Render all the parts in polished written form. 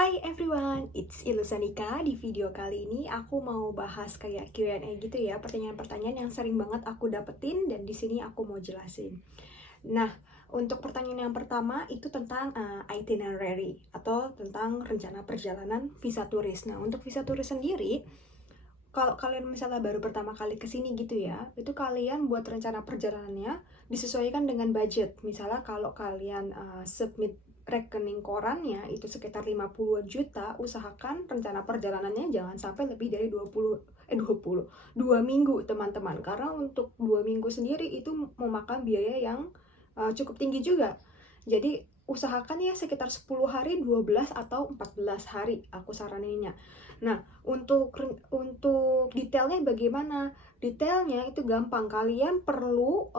Hai everyone, it's Ilusanika. Di video kali ini aku mau bahas kayak Q&A gitu ya, pertanyaan-pertanyaan yang sering banget aku dapetin dan di sini aku mau jelasin. Nah, untuk pertanyaan yang pertama itu tentang itinerary atau tentang rencana perjalanan visa turis. Nah, untuk visa turis sendiri, kalau kalian misalnya baru pertama kali kesini gitu ya, itu kalian buat rencana perjalanannya disesuaikan dengan budget. Misalnya kalau kalian submit rekening korannya itu sekitar 50 juta, usahakan rencana perjalanannya jangan sampai lebih dari 2 minggu teman-teman. Karena untuk 2 minggu sendiri itu memakan biaya yang cukup tinggi juga. Jadi usahakan ya sekitar 10 hari, 12 atau 14 hari aku saraninnya. Nah, untuk detailnya bagaimana? Detailnya itu gampang. Kalian perlu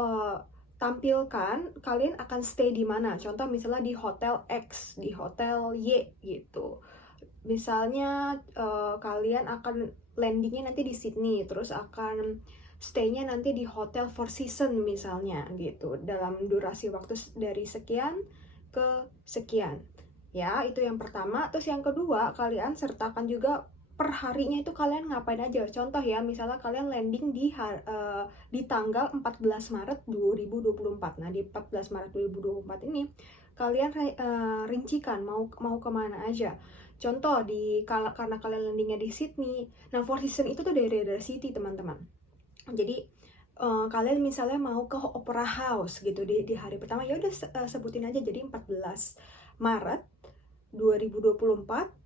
tampilkan kalian akan stay di mana. Contoh misalnya di hotel X, di hotel Y gitu. Misalnya kalian akan landingnya nanti di Sydney, terus akan stay-nya nanti di hotel Four Seasons misalnya gitu. Dalam durasi waktu dari sekian ke sekian. Ya, itu yang pertama. Terus yang kedua, kalian sertakan juga per harinya itu kalian ngapain aja. Contoh ya, misalnya kalian landing di tanggal 14 Maret 2024. Nah, di 14 Maret 2024 ini kalian rincikan mau kemana aja. Contoh karena kalian landingnya di Sydney. Nah, Four Seasons itu tuh daerah city, teman-teman. Jadi kalian misalnya mau ke Opera House gitu di hari pertama, ya udah sebutin aja jadi 14 Maret 2024.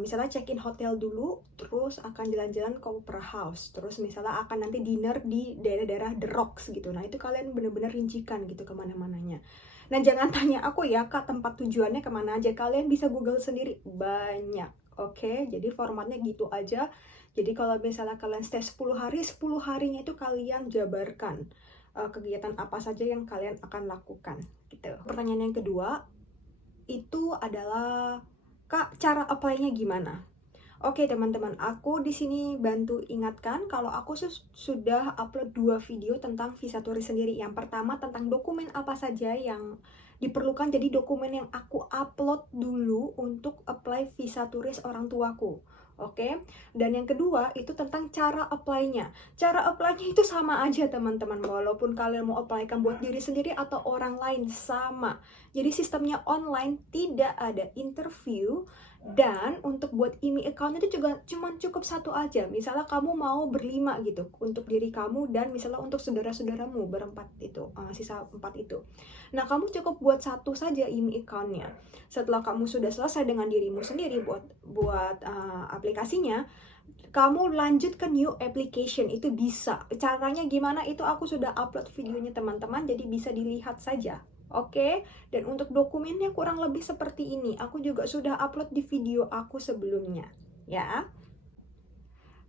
Misalnya check-in hotel dulu, terus akan jalan-jalan ke Opera House, terus misalnya akan nanti dinner di daerah-daerah The Rocks gitu. Nah, itu kalian bener-bener rincikan gitu kemana-mananya. Nah, jangan tanya aku ya, Kak, tempat tujuannya kemana aja. Kalian bisa Google sendiri, banyak. Oke, jadi formatnya gitu aja. Jadi kalau misalnya kalian stay 10 hari, 10 harinya itu kalian jabarkan kegiatan apa saja yang kalian akan lakukan gitu. Pertanyaan yang kedua itu adalah, Kak, cara apply-nya gimana? Oke teman-teman, aku di sini bantu ingatkan kalau aku sudah upload 2 video tentang visa turis sendiri. Yang pertama tentang dokumen apa saja yang diperlukan, jadi dokumen yang aku upload dulu untuk apply visa turis orang tuaku. Oke, dan yang kedua itu tentang cara apply-nya. Cara apply-nya itu sama aja teman-teman, walaupun kalian mau apply-kan buat diri sendiri atau orang lain, sama. Jadi sistemnya online, tidak ada interview. Dan untuk buat IMEI account itu juga cuma cukup satu aja. Misalnya kamu mau berlima gitu untuk diri kamu dan misalnya untuk saudara-saudaramu berempat itu, sisa 4 itu. Nah, kamu cukup buat satu saja IMEI accountnya. Setelah kamu sudah selesai dengan dirimu sendiri buat aplikasinya, kamu lanjut ke new application. Itu bisa. Caranya gimana itu aku sudah upload videonya teman-teman, jadi bisa dilihat saja. Oke, dan untuk dokumennya kurang lebih seperti ini. Aku juga sudah upload di video aku sebelumnya, ya.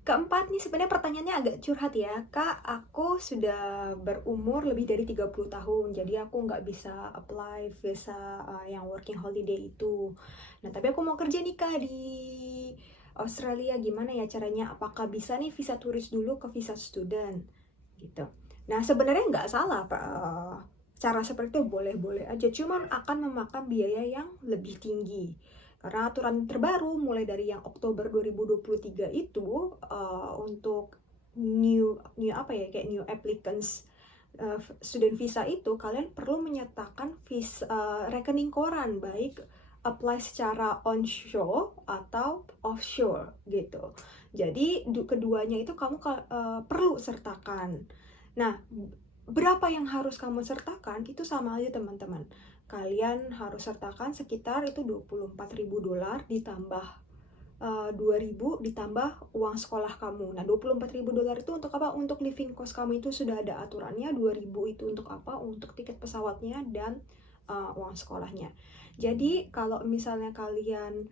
Keempat nih, sebenarnya pertanyaannya agak curhat ya. Kak, aku sudah berumur lebih dari 30 tahun, jadi aku nggak bisa apply visa yang working holiday itu. Nah, tapi aku mau kerja nih, Kak, di Australia. Gimana ya caranya? Apakah bisa nih visa turis dulu ke visa student? Gitu. Nah, sebenarnya nggak salah, Pak. Cara seperti itu boleh-boleh aja, cuman akan memakan biaya yang lebih tinggi. Karena aturan terbaru mulai dari yang Oktober 2023 itu untuk new applicants student visa itu kalian perlu menyertakan rekening koran, baik apply secara onshore atau offshore gitu. Jadi keduanya itu kamu perlu sertakan. Nah, berapa yang harus kamu sertakan itu sama aja teman-teman. Kalian harus sertakan sekitar itu $24.000 ditambah 2.000 ditambah uang sekolah kamu. Nah, $24.000 itu untuk apa? Untuk living cost kamu itu sudah ada aturannya. 2.000 itu untuk apa? Untuk tiket pesawatnya dan uang sekolahnya. Jadi kalau misalnya kalian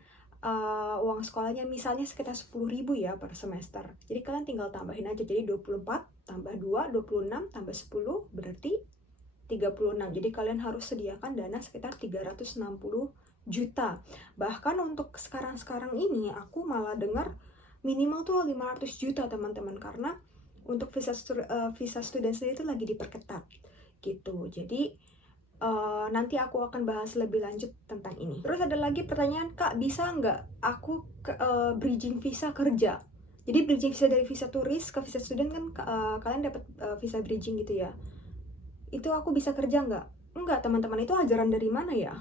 uang sekolahnya misalnya sekitar 10.000 ya per semester. Jadi kalian tinggal tambahin aja. Jadi 24 tambah 2, 26 tambah 10 berarti 36. Jadi kalian harus sediakan dana sekitar 360 juta. Bahkan untuk sekarang-sekarang ini aku malah dengar minimal tuh 500 juta teman-teman, karena untuk visa student sendiri itu lagi diperketat gitu. Jadi nanti aku akan bahas lebih lanjut tentang ini. Terus ada lagi pertanyaan, Kak, bisa nggak aku bridging visa kerja? Jadi bridging visa dari visa turis ke visa student kan kalian dapat visa bridging gitu ya. Itu aku bisa kerja nggak? Enggak, teman-teman, itu ajaran dari mana ya?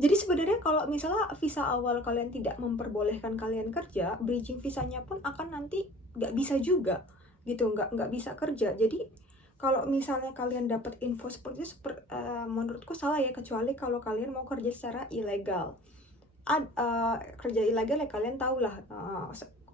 Jadi sebenarnya kalau misalnya visa awal kalian tidak memperbolehkan kalian kerja, bridging visanya pun akan nanti nggak bisa juga gitu, nggak bisa kerja. Jadi kalau misalnya kalian dapat info seperti itu, menurutku salah ya, kecuali kalau kalian mau kerja secara ilegal. Kerja ilegal ya kalian tahu lah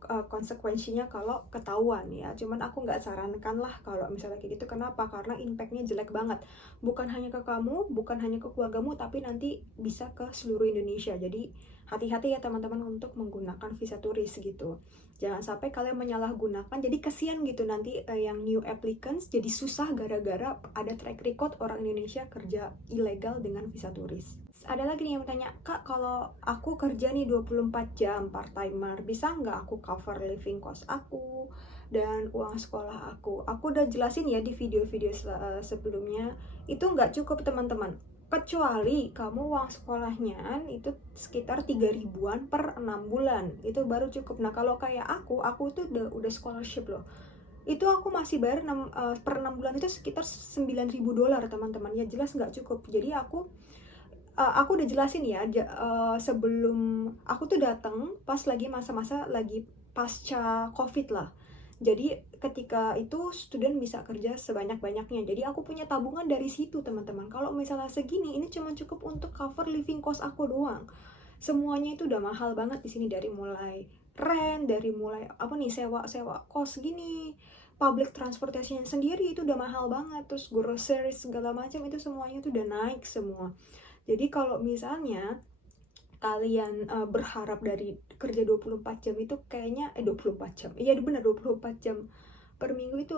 konsekuensinya kalau ketahuan ya. Cuman aku nggak sarankan lah kalau misalnya kayak gitu. Kenapa? Karena impactnya jelek banget. Bukan hanya ke kamu, bukan hanya ke keluargamu, tapi nanti bisa ke seluruh Indonesia. Jadi hati-hati ya teman-teman untuk menggunakan visa turis gitu. Jangan sampai kalian menyalahgunakan. Jadi kasihan gitu nanti yang new applicants jadi susah gara-gara ada track record orang Indonesia kerja ilegal dengan visa turis. Ada lagi nih yang bertanya, Kak, kalau aku kerja nih 24 jam part-timer, bisa nggak aku cover living cost aku dan uang sekolah aku? Aku udah jelasin ya di video-video sebelumnya, itu nggak cukup teman-teman. Kecuali kamu uang sekolahnya itu sekitar 3 ribuan per 6 bulan, itu baru cukup. Nah kalau kayak aku tuh udah scholarship loh. Itu aku masih bayar per 6 bulan itu sekitar $9.000 teman-teman. Ya jelas nggak cukup. Jadi aku udah jelasin ya, sebelum aku tuh datang pas lagi masa-masa lagi pasca COVID lah. Jadi ketika itu student bisa kerja sebanyak-banyaknya. Jadi aku punya tabungan dari situ teman-teman. Kalau misalnya segini, ini cuma cukup untuk cover living cost aku doang. Semuanya itu udah mahal banget di sini, dari mulai rent, dari mulai sewa kos gini, public transportation sendiri itu udah mahal banget, terus groceries segala macam itu semuanya itu udah naik semua. Jadi kalau misalnya kalian berharap dari kerja 24 jam itu kayaknya 24 jam. Iya benar, 24 jam per minggu itu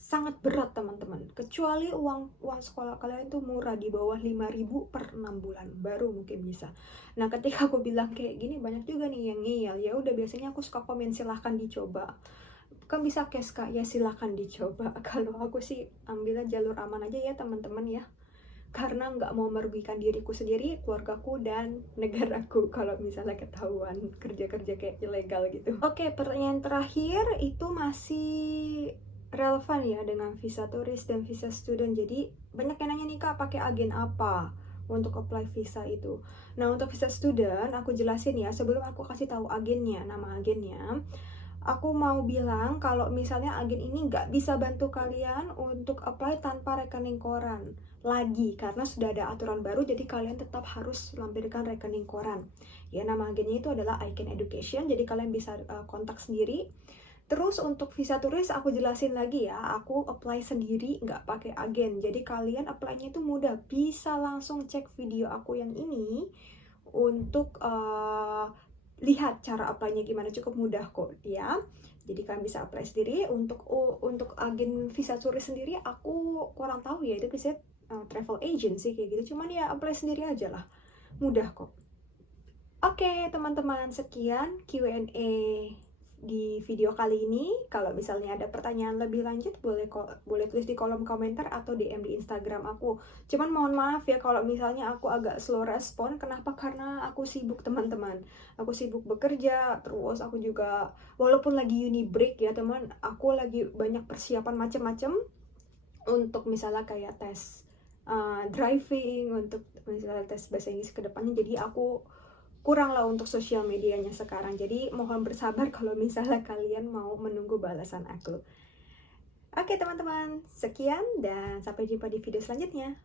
sangat berat teman-teman. Kecuali uang sekolah kalian itu murah, di bawah 5.000 per 6 bulan baru mungkin bisa. Nah, ketika aku bilang kayak gini banyak juga nih yang ngeyel. Ya udah, biasanya aku suka komen silahkan dicoba. Kan bisa cash, Kak, ya silahkan dicoba. Kalau aku sih ambilnya jalur aman aja ya teman-teman ya, karena nggak mau merugikan diriku sendiri, keluargaku, dan negaraku kalau misalnya ketahuan kerja-kerja kayak ilegal gitu. Oke, pertanyaan terakhir itu masih relevan ya dengan visa turis dan visa student. Jadi banyak yang nanya nih, Kak, pakai agen apa untuk apply visa itu? Nah, untuk visa student aku jelasin ya, sebelum aku kasih tahu agennya, nama agennya. Aku mau bilang kalau misalnya agen ini nggak bisa bantu kalian untuk apply tanpa rekening koran lagi, karena sudah ada aturan baru, jadi kalian tetap harus lampirkan rekening koran. Ya, nama agennya itu adalah iCan Education, jadi kalian bisa kontak sendiri. Terus untuk visa turis aku jelasin lagi ya, aku apply sendiri nggak pakai agen. Jadi kalian apply-nya itu mudah, bisa langsung cek video aku yang ini untuk lihat cara apply-nya gimana, cukup mudah kok ya. Jadi kalian bisa apply sendiri. Untuk agen visa turis sendiri aku kurang tahu ya, itu bisa travel agency kayak gitu. Cuman ya apply sendiri aja lah, mudah kok. Oke teman-teman, sekian Q&A di video kali ini. Kalau misalnya ada pertanyaan lebih lanjut, boleh tulis di kolom komentar atau DM di Instagram aku. Cuman mohon maaf ya kalau misalnya aku agak slow respon. Kenapa? Karena aku sibuk teman-teman. Aku sibuk bekerja, terus aku juga walaupun lagi uni break ya teman, aku lagi banyak persiapan macam-macam untuk misalnya kayak tes driving, untuk misalnya tes bahasa Inggris ke depannya. Jadi aku kurang lah untuk sosial medianya sekarang. Jadi mohon bersabar kalau misalnya kalian mau menunggu balasan aku. Oke teman-teman, sekian dan sampai jumpa di video selanjutnya.